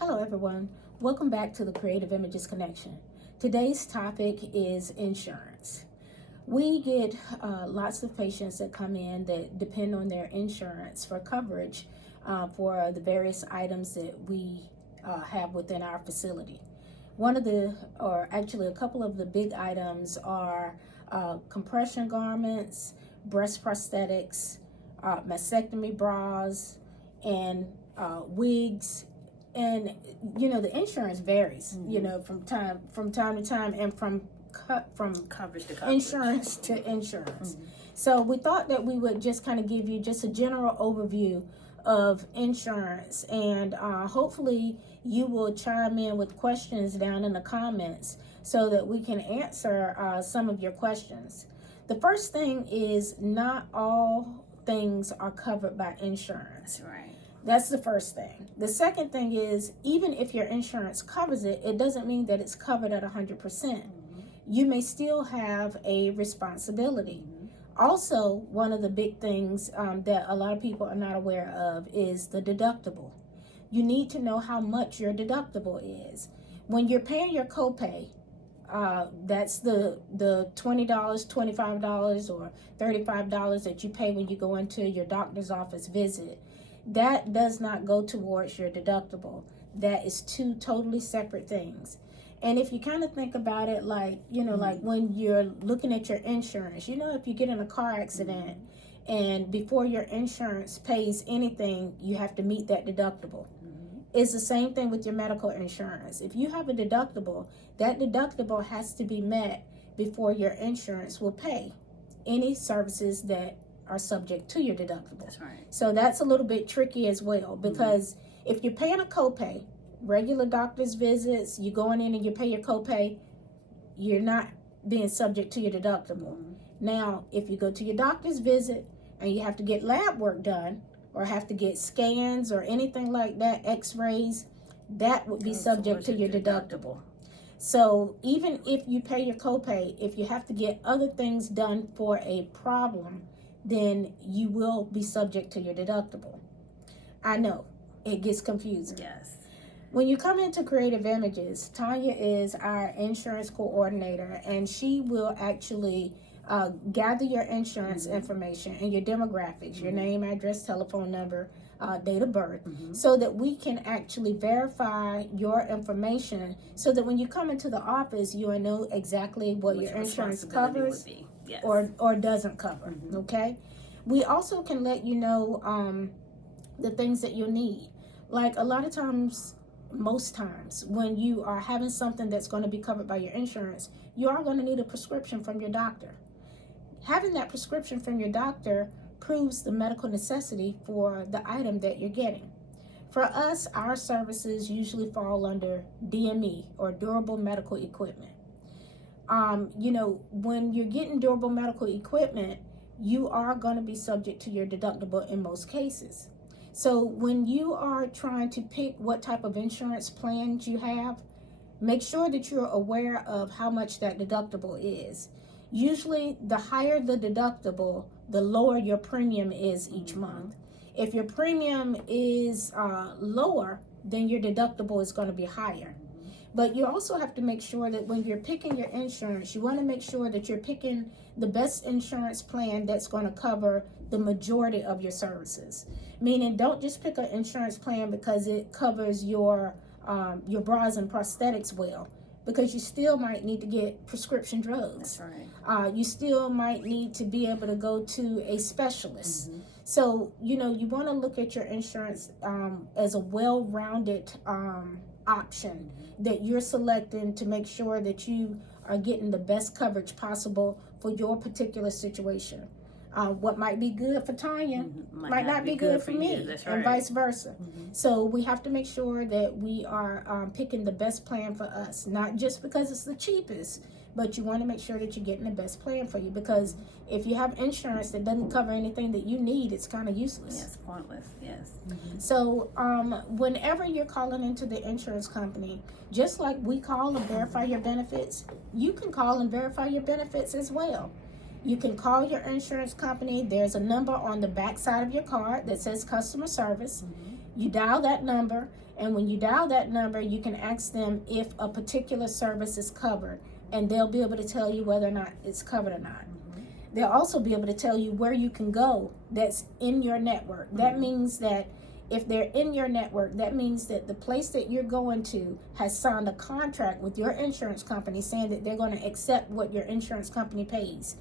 Hello everyone, welcome back to the Creative Images Connection. Today's topic is insurance. We get lots of patients that come in that depend on their insurance for coverage for the various items that we have within our facility. A couple of the big items are compression garments, breast prosthetics, mastectomy bras, and wigs. And the insurance varies, from time to time, and from Coverage to coverage. insurance to insurance. So we thought that we would just kind of give you just a general overview of insurance, and hopefully you will chime in with questions down in the comments so that we can answer some of your questions. The first thing is, not all things are covered by insurance. That's right. That's the first thing. The second thing is, even if your insurance covers it, it doesn't mean that it's covered at 100%. You may still have a responsibility. Also, one of the big things that a lot of people are not aware of is the deductible. You need to know how much your deductible is. When you're paying your copay, that's the $20, $25, or $35 that you pay when you go into your doctor's office visit. That does not go towards your deductible. That is two totally separate things. And if you kind of think about it like, like when you're looking at your insurance, if you get in a car accident and before your insurance pays anything, you have to meet that deductible. It's the same thing with your medical insurance. If you have a deductible, that deductible has to be met before your insurance will pay any services that are subject to your deductible. That's right. So that's a little bit tricky as well, because if you're paying a copay, regular doctor's visits, you going in and you pay your copay, you're not being subject to your deductible. Now, if you go to your doctor's visit and you have to get lab work done, or have to get scans or anything like that, x-rays, that would be subject to your deductible. So even if you pay your copay, if you have to get other things done for a problem, then you will be subject to your deductible. I know, it gets confusing. Yes. When you come into Creative Images, Tanya is our insurance coordinator, and she will actually gather your insurance information and your demographics, your name, address, telephone number, date of birth, so that we can actually verify your information, so that when you come into the office, you will know exactly what your insurance covers. Yes. or doesn't cover. Okay, we also can let you know the things that you'll need. Like a lot of times, most times, when you are having something that's going to be covered by your insurance, you are going to need a prescription from your doctor. Having that prescription from your doctor proves the medical necessity for the item that you're getting. For us, our services usually fall under DME, or durable medical equipment. When you're getting durable medical equipment, you are going to be subject to your deductible in most cases. So when you are trying to pick what type of insurance plans you have, make sure that you're aware of how much that deductible is. Usually, the higher the deductible, the lower your premium is each month. If your premium is lower, then your deductible is going to be higher. But you also have to make sure that when you're picking your insurance, you want to make sure that you're picking the best insurance plan that's going to cover the majority of your services. Meaning, don't just pick an insurance plan because it covers your bras and prosthetics well, because you still might need to get prescription drugs. That's right. You still might need to be able to go to a specialist. So, you want to look at your insurance as a well-rounded option that you're selecting to make sure that you are getting the best coverage possible for your particular situation. What might be good for Tanya might not be good for me, and vice versa. So we have to make sure that we are picking the best plan for us, not just because it's the cheapest, but you want to make sure that you're getting the best plan for you, because if you have insurance that doesn't cover anything that you need, it's kind of useless. Yes, pointless, yes. So whenever you're calling into the insurance company, just like we call and verify your benefits, you can call and verify your benefits as well. You can call your insurance company. There's a number on the back side of your card that says customer service. You dial that number, and when you dial that number, you can ask them if a particular service is covered, and they'll be able to tell you whether or not it's covered or not. They'll also be able to tell you where you can go that's in your network. That means that if they're in your network, that means that the place that you're going to has signed a contract with your insurance company saying that they're going to accept what your insurance company pays,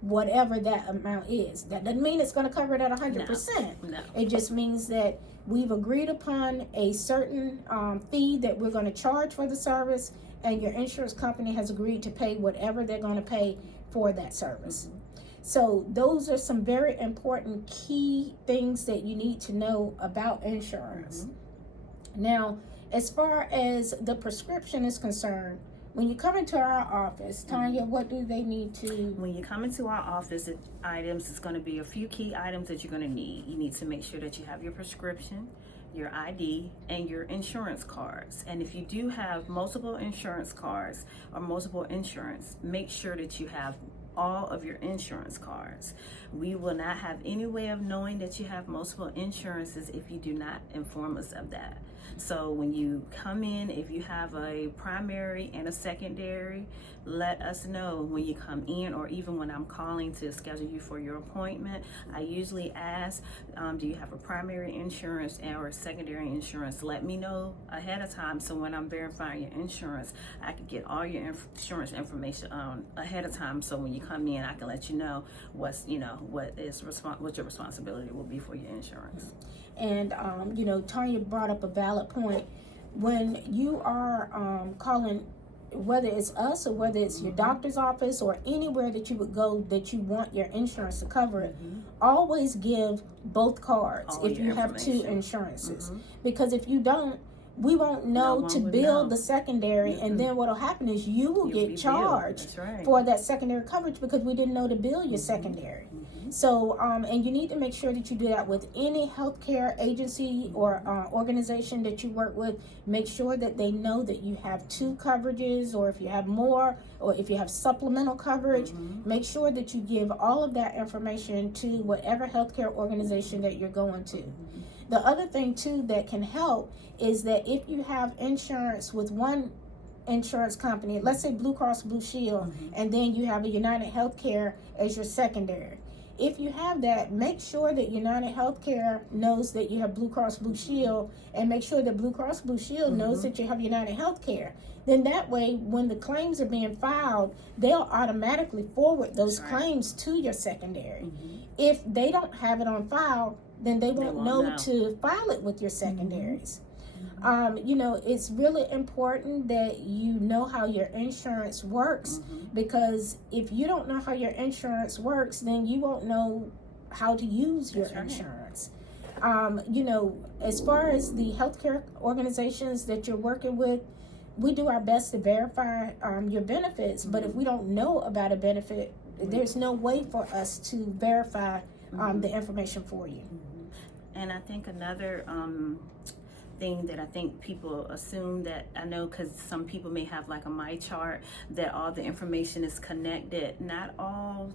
whatever that amount is. That doesn't mean it's going to cover it at 100%. No. It just means that we've agreed upon a certain fee that we're going to charge for the service, and your insurance company has agreed to pay whatever they're going to pay for that service. So those are some very important key things that you need to know about insurance. Now, as far as the prescription is concerned, when you come into our office, Tanya, what do they need to? When you come into our office, it's going to be a few key items that you're going to need. You need to make sure that you have your prescription, your ID, and your insurance cards. And if you do have multiple insurance cards or multiple insurance, make sure that you have all of your insurance cards. We will not have any way of knowing that you have multiple insurances if you do not inform us of that. So when you come in, if you have a primary and a secondary, let us know when you come in, or even when I'm calling to schedule you for your appointment. I usually ask, do you have a primary insurance or a secondary insurance? Let me know ahead of time, so when I'm verifying your insurance, I can get all your insurance information ahead of time, so when you come in, I can let you know what your responsibility will be for your insurance. And Tanya brought up a valid point. When you are calling, whether it's us or whether it's your doctor's office or anywhere that you would go that you want your insurance to cover it, always give both cards if you have two insurances. Because if you don't, we won't know to bill the secondary, and then what'll happen is you will get charged for that secondary coverage because we didn't know to bill your secondary. So, and you need to make sure that you do that with any healthcare agency or organization that you work with. Make sure that they know that you have two coverages, or if you have more, or if you have supplemental coverage, make sure that you give all of that information to whatever healthcare organization that you're going to. The other thing too that can help is that if you have insurance with one insurance company, let's say Blue Cross Blue Shield, and then you have a United Healthcare as your secondary. If you have that, make sure that United Healthcare knows that you have Blue Cross Blue Shield, and make sure that Blue Cross Blue Shield knows that you have United Healthcare. Then that way, when the claims are being filed, they'll automatically forward those claims to your secondary. If they don't have it on file, then they won't know to file it with your secondaries. It's really important that you know how your insurance works, because if you don't know how your insurance works, then you won't know how to use your insurance. As far as the healthcare organizations that you're working with, we do our best to verify your benefits, but if we don't know about a benefit, there's no way for us to verify the information for you. And I think another thing that I think people assume, that I know, because some people may have like a My Chart, that all the information is connected. Not all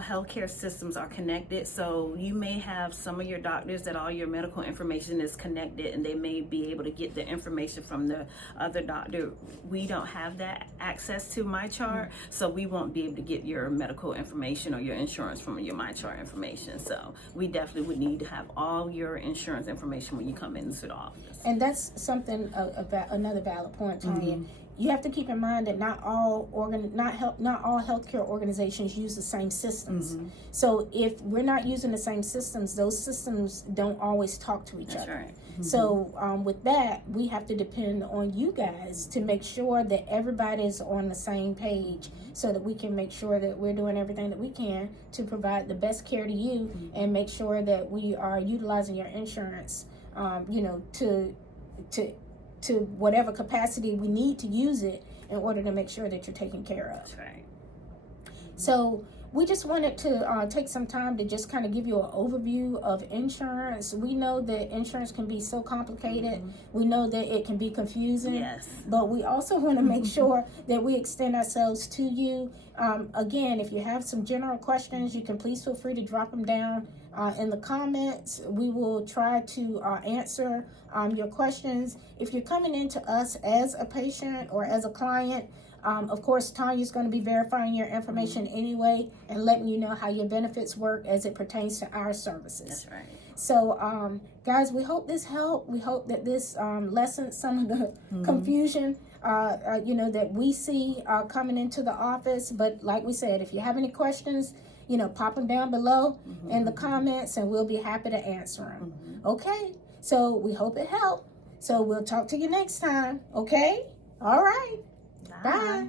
healthcare systems are connected. So you may have some of your doctors that all your medical information is connected, and they may be able to get the information from the other doctor. We don't have that access to My Chart, so we won't be able to get your medical information or your insurance from your My Chart information. So we definitely would need to have all your insurance information when you come into the office. And that's something about another valid point, Tanya. You have to keep in mind that not all healthcare organizations use the same systems. So if we're not using the same systems, those systems don't always talk to each other. So with that, we have to depend on you guys to make sure that everybody's on the same page, so that we can make sure that we're doing everything that we can to provide the best care to you, and make sure that we are utilizing your insurance, to whatever capacity we need to use it in order to make sure that you're taken care of. That's right. So we just wanted to take some time to just kind of give you an overview of insurance. We know that insurance can be so complicated. We know that it can be confusing. Yes. But we also want to make sure that we extend ourselves to you. Again, if you have some general questions, you can please feel free to drop them down in the comments. We will try to answer your questions. If you're coming into us as a patient or as a client, of course, Tanya's going to be verifying your information anyway and letting you know how your benefits work as it pertains to our services. That's right. So, guys, we hope this helped. We hope that this lessens some of the confusion, that we see coming into the office. But like we said, if you have any questions, pop them down below in the comments and we'll be happy to answer them. Okay, so we hope it helped. So we'll talk to you next time. Okay, all right. Bye.